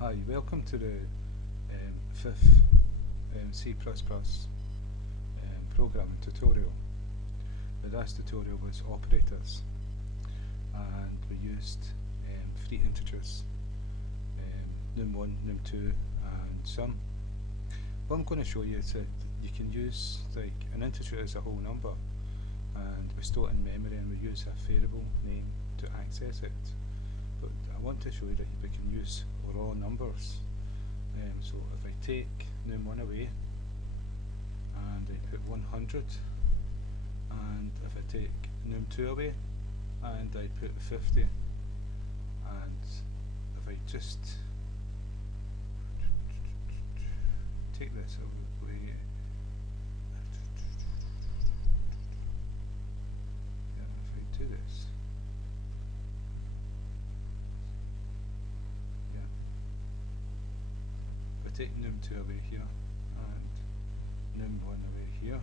Hi, welcome to the fifth C++ programming tutorial. The last tutorial was operators, and we used three integers, num1, num2 and sum. What I'm going to show you is that you can use like an integer as a whole number, and we store it in memory, and we use a variable name to access it. But I want to show you that we can use raw numbers. So if I take num1 away and I put 100, and if I take num2 away and I put 50, and if I just take this away, yeah, if I do this, take num2 away here and num1 away here,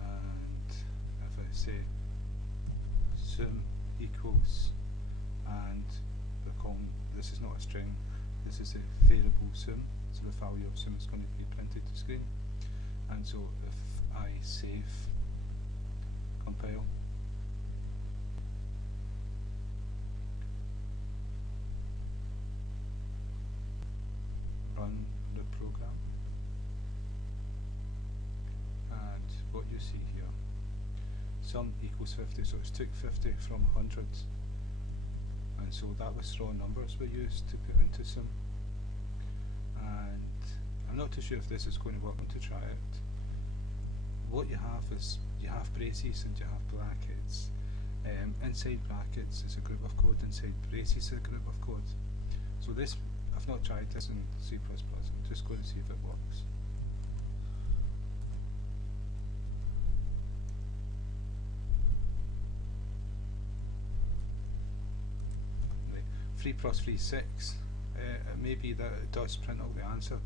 and if I say sum equals, and this is not a string, this is a variable sum, so the value of sum is going to be printed to screen. And so if I save, compile, run the program, and what you see here, sum equals 50, so it's took 50 from 100, and so that was raw numbers we used to put into sum. And I'm not too sure if this is going to work. I'm going to try it. What you have is you have braces and you have brackets. Inside brackets is a group of code, inside braces is a group of code. So this, I've not tried this in C++, I'm just going to see if it works. Right. 3 plus 3 is 6. It may be that it does print out the answer.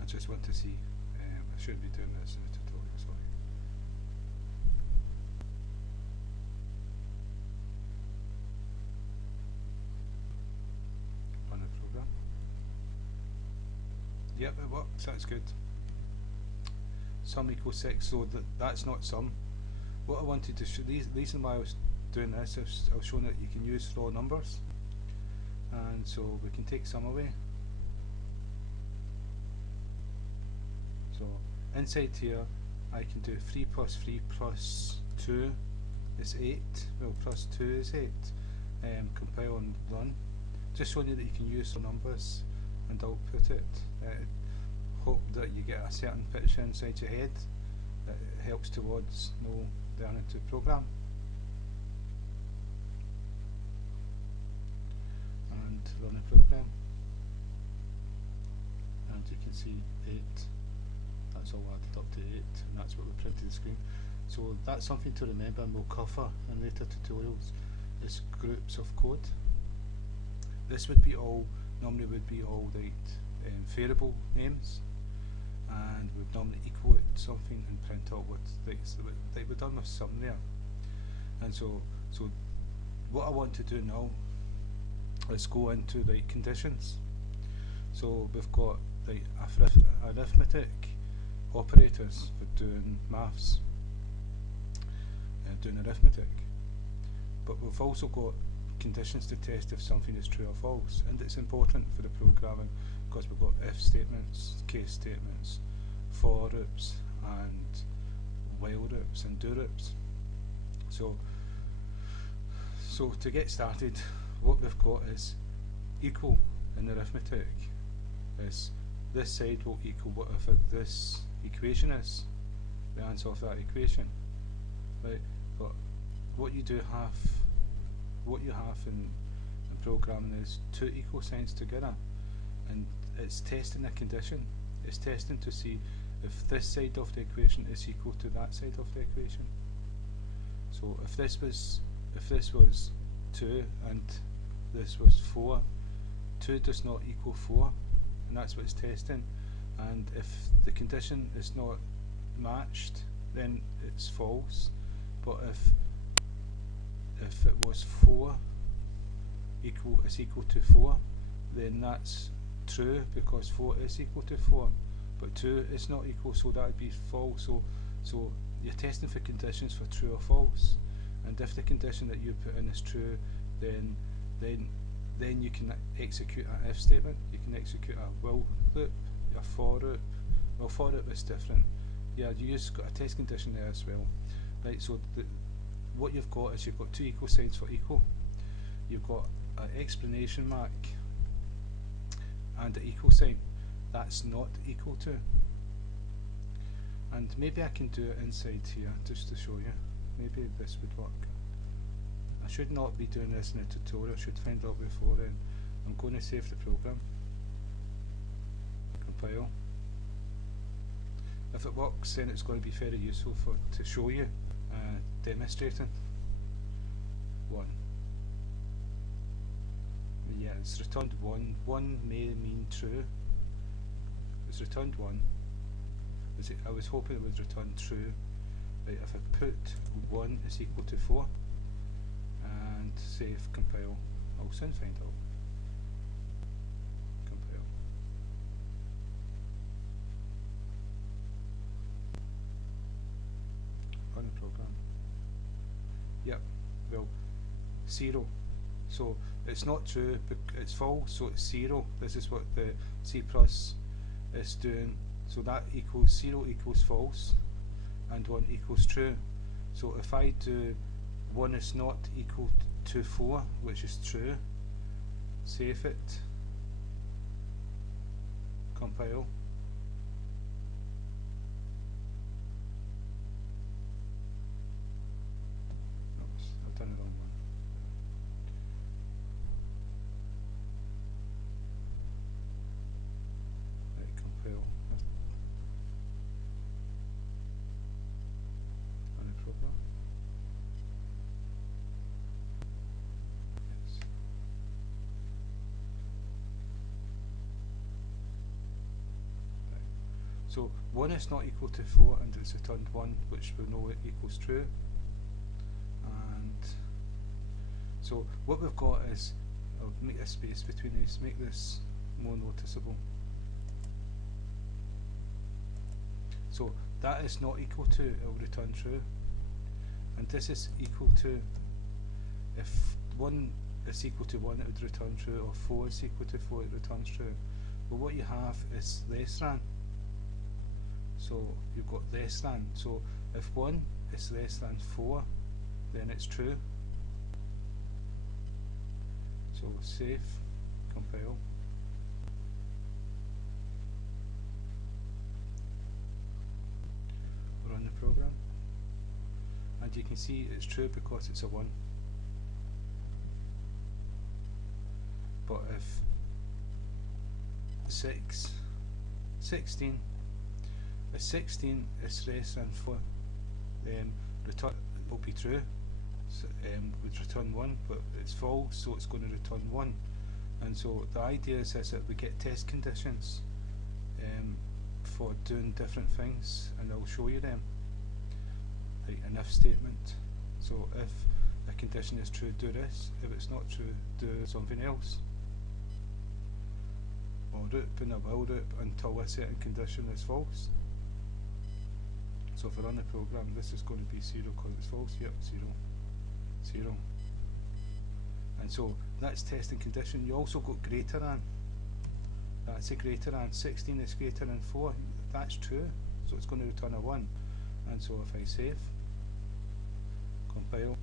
I just want to see. I should be doing this in the tutorial, sorry. Run a program. Yep, it works, that's good. Sum equals 6, so that's not sum. What I wanted to show, the reason why I was doing this is I was showing that you can use raw numbers, and so we can take sum away. So inside here I can do 3 plus 3 plus 2 is 8, well plus 2 is 8, compile and run. Just showing you that you can use the numbers and output it. Hope that you get a certain picture inside your head that helps towards learning to program. And run a program, and you can see 8, that's all added up to 8, and that's what we printed the screen. So that's something to remember, and we'll cover in later tutorials, is groups of code. This would be all, normally would be all right, variable names, and we'd normally equal it something and print out what like we've done with sum there. And so what I want to do now is go into the conditions. So we've got the arithmetic operators for doing maths, doing arithmetic, but we've also got conditions to test if something is true or false, and it's important for the programming because we've got if statements, case statements, for loops, and while loops, and do loops. So to get started, what we've got is equal in arithmetic is this side will equal whatever this equation is, the answer of that equation, right? But what you have in programming is two equal signs together, and it's testing a condition. It's testing to see if this side of the equation is equal to that side of the equation. So if this was 2 and this was 4, 2 does not equal 4, and that's what it's testing. And if the condition is not matched, then it's false. But if it was 4 is equal to 4, then that's true because 4 is equal to 4, but 2 is not equal, so that would be false. So you're testing for conditions for true or false, and if the condition that you put in is true, then you can execute an if statement. You can execute a while loop, a for loop. Well, for loop is different. Yeah, you just got a test condition there as well. Right, so what you've got is you've got two equal signs for equal. You've got an explanation mark and an equal sign. That's not equal to. And maybe I can do it inside here just to show you. Maybe this would work. I should not be doing this in a tutorial, I should find out before then. I'm going to save the program, compile. If it works, then it's going to be very useful to show you demonstrating. 1. Yeah, it's returned 1. 1 may mean true. It's returned 1. I was hoping it would return true. Right, if I put 1 is equal to 4 and save, compile, I'll soon find out. Compile. Run the program. Yep, well, 0. So it's not true, but it's false, so it's 0. This is what the C+ is doing. So that equals 0 equals false and 1 equals true. So if I do 1 is not equal to 4, which is true, save it, compile. Oops, I've done the wrong one. Right, compile. Run the program. Yes. Right. So 1 is not equal to 4 and it's returned 1, which we know it equals true. And so what we've got is, I'll make a space between these, make this more noticeable. So that is not equal to, it will return true. And this is equal to, if 1 is equal to 1 it would return true, or 4 is equal to 4 it returns true. But what you have is less than. So you've got less than. So if 1 is less than 4, then it's true. So save, compile. Run the program. And you can see it's true because it's a 1. But if 16 is less than 4, then return will be true. So, would return 1, but it's false, so it's going to return 1. And so the idea is that we get test conditions for doing different things, and I'll show you them. Like an if statement. So if a condition is true, do this. If it's not true, do something else. Or loop and a while loop until a certain condition is false. So if I run the program, this is going to be 0 because it's false. Yep, 0, 0. And so that's testing condition. You also got greater than. That's a greater than. 16 is greater than 4. That's true. So it's going to return a 1. And so if I save, compile,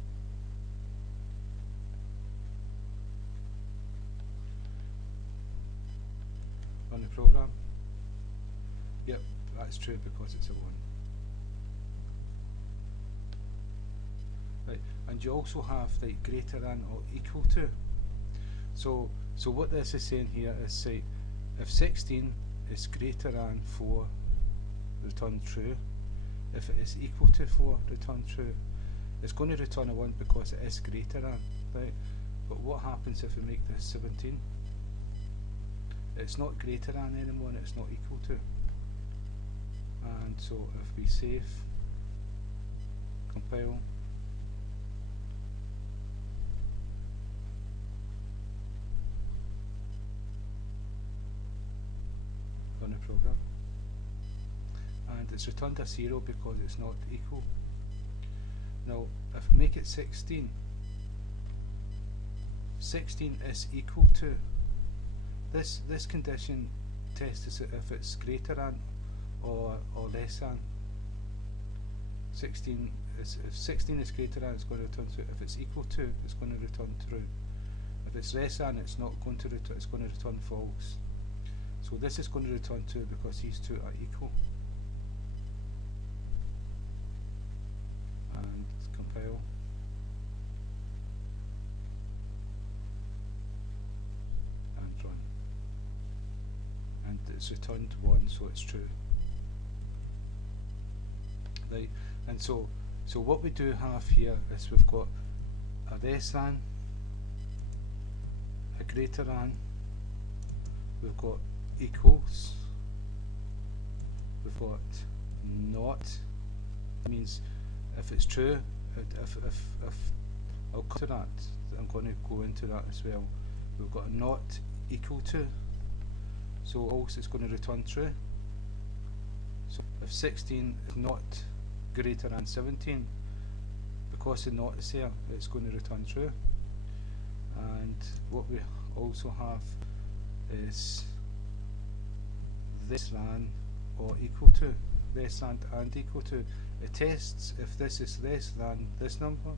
run the program. Yep, that's true because it's a 1. Right, and you also have like greater than or equal to. So what this is saying here is, say, if 16 is greater than 4, return true. If it is equal to 4, return true. It's going to return a 1 because it is greater than, right? But what happens if we make this 17? It's not greater than anymore and it's not equal to. And so if we save, compile, the program. And it's returned a 0 because it's not equal. Now, if make it 16, 16 is equal to, this condition tests if it's greater than or less than. 16 is, if 16 is greater than, it's going to return true. If it's equal to, it's going to return true. If it's less than, it's not going to return, it's going to return false. So this is going to return true because these two are equal. And compile. And run. And it's returned 1, so it's true. Right, and so what we do have here is we've got a less than, a greater than, we've got equals, we've got not. That means if it's true, if I'll come to that, I'm going to go into that as well. We've got a not equal to, so also it's going to return true. So if 16 is not greater than 17, because the not is there, it's going to return true. And what we also have is less than or equal to, less than and equal to. It tests if this is less than this number,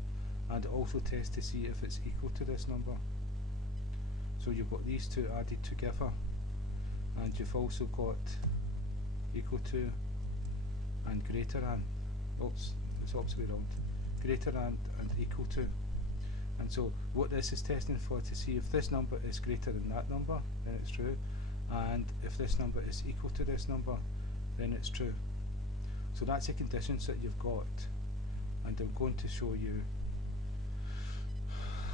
and it also tests to see if it's equal to this number. So you've got these two added together, and you've also got equal to and greater than. Oops, it's opposite way round. Greater than and equal to. And so what this is testing for, to see if this number is greater than that number, then it's true, and if this number is equal to this number, then it's true. So that's the conditions that you've got, and I'm going to show you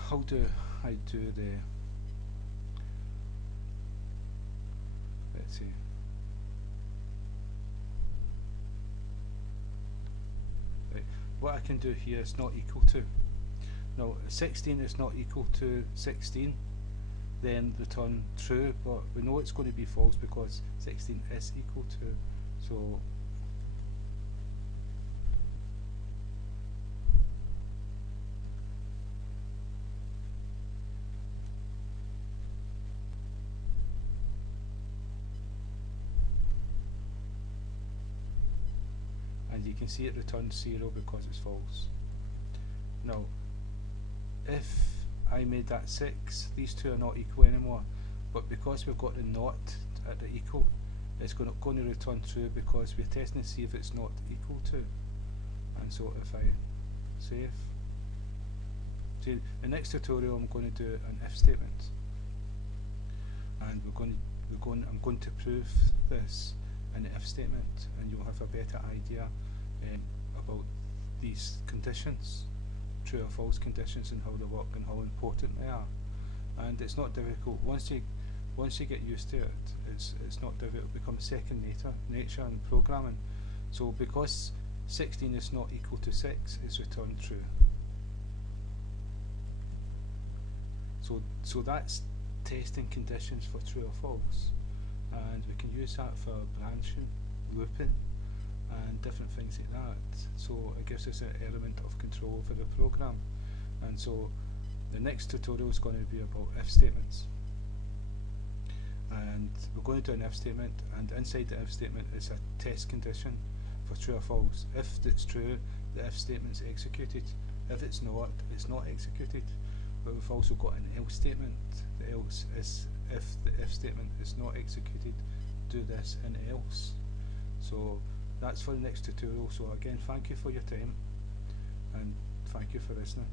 how do I do the, let's see, right, what I can do here is not equal to. Now 16 is not equal to 16, then return true, but we know it's going to be false because 16 is equal to, so and you can see it returns 0 because it's false. Now if I made that 6, these two are not equal anymore, but because we've got the not at the equal, it's going to return true because we're testing to see if it's not equal to. And so if I save, see, the next tutorial I'm going to do an if statement, and I'm going to prove this in the if statement, and you'll have a better idea about these conditions, true or false conditions, and how they work and how important they are. And it's not difficult. Once you get used to it, it's not difficult. It becomes second nature in programming. So because 16 is not equal to 6, it's returned true. So that's testing conditions for true or false, and we can use that for branching, looping, and different things like that. So it gives us an element of control over the program. And so the next tutorial is going to be about if statements, and we're going to do an if statement, and inside the if statement is a test condition for true or false. If it's true, the if statement is executed. If it's not, it's not executed. But we've also got an else statement. The else is if the if statement is not executed, do this and else. So that's for the next tutorial. So again, thank you for your time, and thank you for listening.